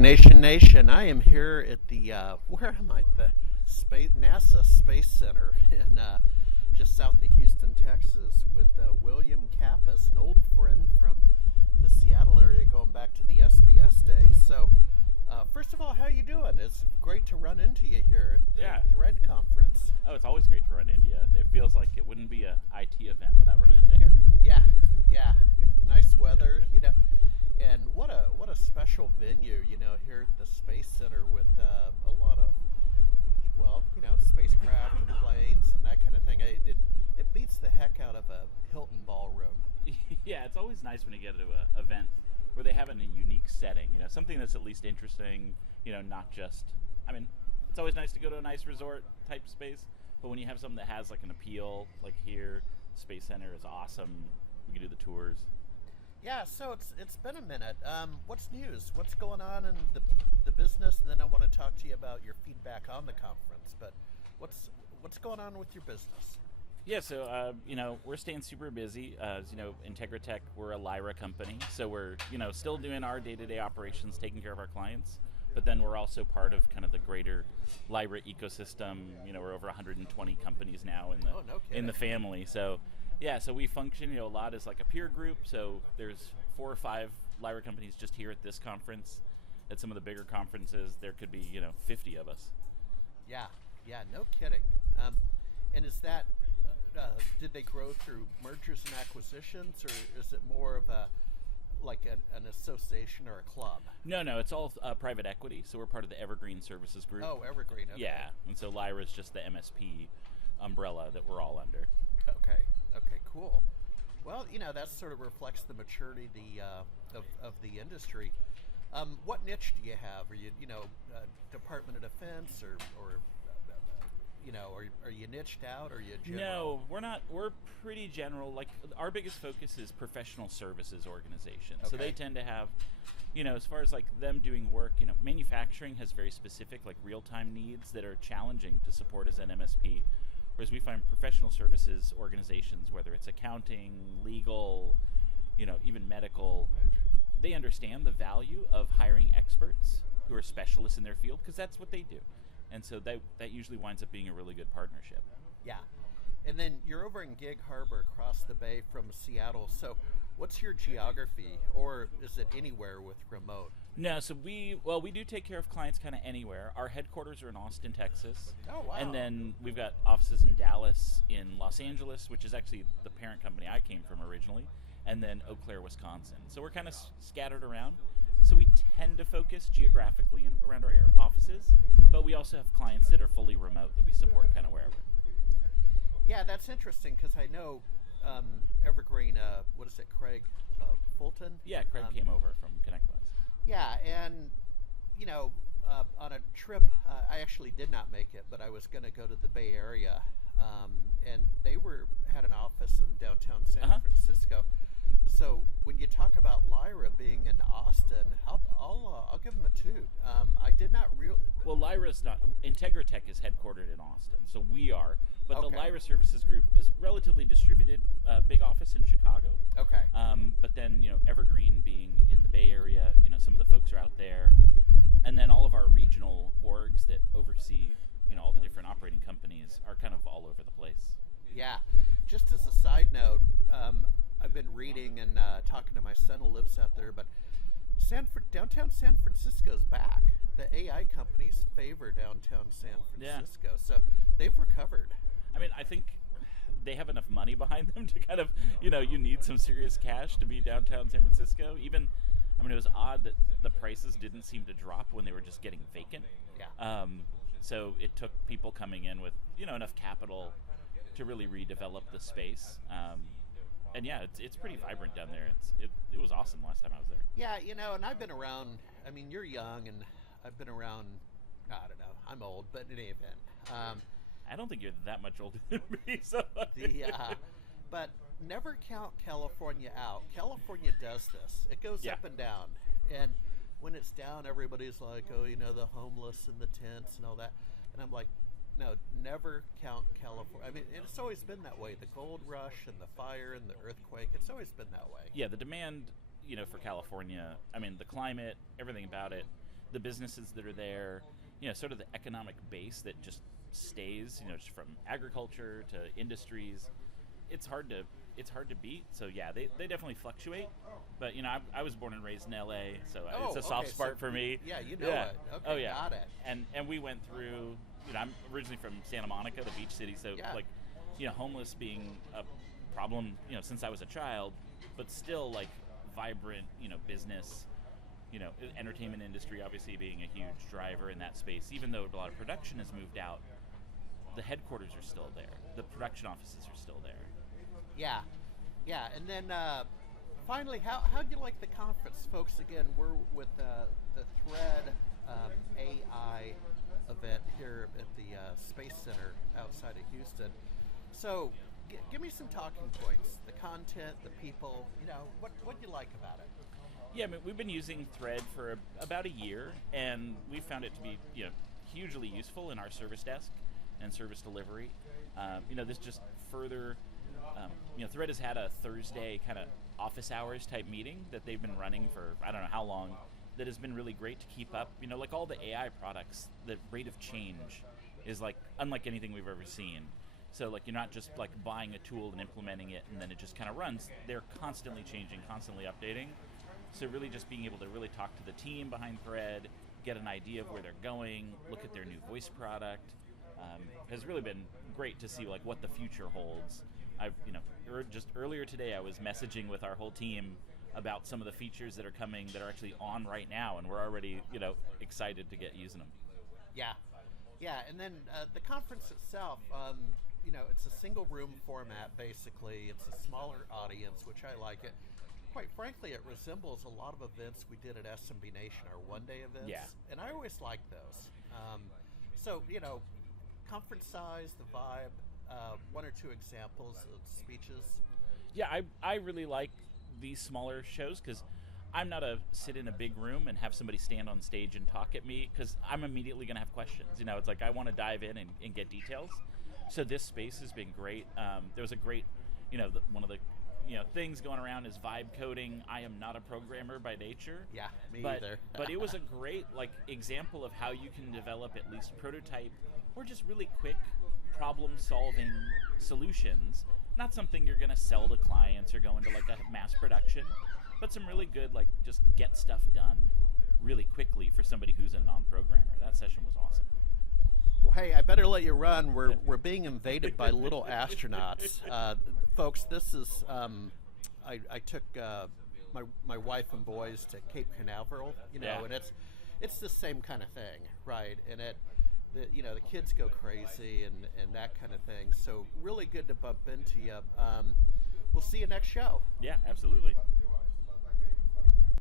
Nation. I am here at the where am I? The NASA Space Center in just south of Houston, Texas, with William Kapes, an old friend from the Seattle area, going back to the SBS days. So, first of all, how you doing? It's great to run into you here at the Thread Conference. Oh, it's always great to run into you. It feels like it wouldn't be a IT event without running into Harry. Yeah. Nice weather, And what a special venue, here at the Space Center with a lot of, spacecraft and planes and that kind of thing. It beats the heck out of a Hilton ballroom. Yeah, it's always nice when you get to an event where they have it in a unique setting, something that's at least interesting, not just, it's always nice to go to a nice resort type space, but when you have something that has like an appeal, like here, Space Center is awesome. We can do the tours. Yeah, so it's been a minute. What's news? What's going on in the business? And then I want to talk to you about your feedback on the conference. But what's going on with your business? Yeah, so we're staying super busy. As you know, Integra Tech, we're a Lyra company, so we're still doing our day-to-day operations, taking care of our clients. But then we're also part of kind of the greater Lyra ecosystem. We're over 120 companies now in the family. So. Yeah, so we function, a lot as like a peer group. So there's 4 or 5 Lyra companies just here at this conference. At some of the bigger conferences, there could be, 50 of us. Yeah, no kidding. And is that, did they grow through mergers and acquisitions, or is it more of an association or a club? No, it's all private equity. So we're part of the Evergreen Services Group. Oh, Evergreen, okay. Yeah, and so Lyra is just the MSP umbrella that we're all under. Okay, cool. Well, that sort of reflects the maturity of the industry. What niche do you have? Are you, Department of Defense, or are you niched out? Or are you general? No, we're not. We're pretty general. Like, our biggest focus is professional services organizations. Okay. So they tend to have, as far as like them doing work, manufacturing has very specific, like real-time needs that are challenging to support as an MSP. Whereas we find professional services organizations, whether it's accounting, legal, even medical, they understand the value of hiring experts who are specialists in their field, because that's what they do. And so that usually winds up being a really good partnership. Yeah. And then you're over in Gig Harbor, across the bay from Seattle. So what's your geography, or is it anywhere with remote? No, so we do take care of clients kind of anywhere. Our headquarters are in Austin, Texas. Oh, wow. And then we've got offices in Dallas, in Los Angeles, which is actually the parent company I came from originally, and then Eau Claire, Wisconsin. So we're kind of scattered around. So we tend to focus geographically around our offices, but we also have clients that are fully remote that we support kind of wherever. Yeah, that's interesting, because I know Evergreen, Craig Fulton? Yeah, Craig came over from ConnectWise. Yeah, and, on a trip, I actually did not make it, but I was going to go to the Bay Area, and they had an office in downtown San Francisco. So when you talk about Lyra being in Austin, I'll give them a toot. I did not really. Well, Lyra's not. Integra Tech is headquartered in Austin, so we are. But Okay. the Lyra Services Group is relatively distributed. Big office in Chicago. Okay. But then Evergreen being in the Bay Area, some of the folks are out there, and then all of our regional orgs that oversee all the different operating companies are kind of all over the place. Yeah. Just as a side note, I've been reading and talking to my son who lives out there, but downtown San Francisco's back. The AI companies favor downtown San Francisco, so they've recovered. I think they have enough money behind them to kind of, you need some serious cash to be downtown San Francisco. Even, it was odd that the prices didn't seem to drop when they were just getting vacant. Yeah. So it took people coming in with, enough capital to really redevelop the space. And yeah, it's pretty vibrant down there. It was awesome last time I was there. Yeah, and I've been around. You're young, and I've been around. I don't know. I'm old, but in any event, I don't think you're that much older than me. So but never count California out. California does this. It goes up and down, and when it's down, everybody's like, oh, the homeless and the tents and all that, and I'm like, no, never count California. It's always been that way. The gold rush and the fire and the earthquake, it's always been that way. Yeah, the demand, for California, the climate, everything about it, the businesses that are there, sort of the economic base that just stays, just from agriculture to industries, it's hard to beat. So yeah, they definitely fluctuate. But I was born and raised in LA, so it's a soft spot for me. Yeah, it. Okay, oh yeah. Got it. And we went through. I'm originally from Santa Monica, the beach city. So homeless being a problem, since I was a child, but still like vibrant, business. Entertainment industry obviously being a huge driver in that space. Even though a lot of production has moved out, the headquarters are still there. The production offices are still there. Yeah. And then finally, how'd you like the conference, folks? Again, we're with the Thread AI event here at the Space Center outside of Houston. So, give me some talking points. The content, the people. What you like about it? Yeah, I mean, we've been using Thread for about a year, and we found it to be hugely useful in our service desk and service delivery. This just further. Thread has had a Thursday kind of office hours type meeting that they've been running for I don't know how long. That has been really great to keep up. Like all the AI products, the rate of change is like unlike anything we've ever seen. So like you're not just like buying a tool and implementing it and then it just kind of runs. They're constantly changing, constantly updating. So really just being able to really talk to the team behind Thread, get an idea of where they're going, look at their new voice product, has really been great to see like what the future holds. Just earlier today I was messaging with our whole team about some of the features that are coming that are actually on right now, and we're already excited to get using them. Yeah, and then the conference itself, it's a single room format basically. It's a smaller audience, which I like it. Quite frankly, it resembles a lot of events we did at SMB Nation, our one-day events. Yeah. And I always like those. So, conference size, the vibe, one or two examples of speeches. Yeah, I really like these smaller shows because I'm not a sit in a big room and have somebody stand on stage and talk at me because I'm immediately going to have questions. It's like I want to dive in and get details. So this space has been great. There was a great, one of the things going around is vibe coding. I am not a programmer by nature. Yeah, me either. But it was a great example of how you can develop at least prototype or just really quick problem-solving solutions. Not something you're going to sell to clients or go into a mass production, but some really good just get stuff done really quickly for somebody who's a non-programmer. That session was awesome. Well, hey, I better let you run. We're being invaded by little astronauts. Folks, this is, I took my wife and boys to Cape Canaveral, and it's the same kind of thing, right? And the kids go crazy and that kind of thing. So really good to bump into you. We'll see you next show. Yeah, absolutely.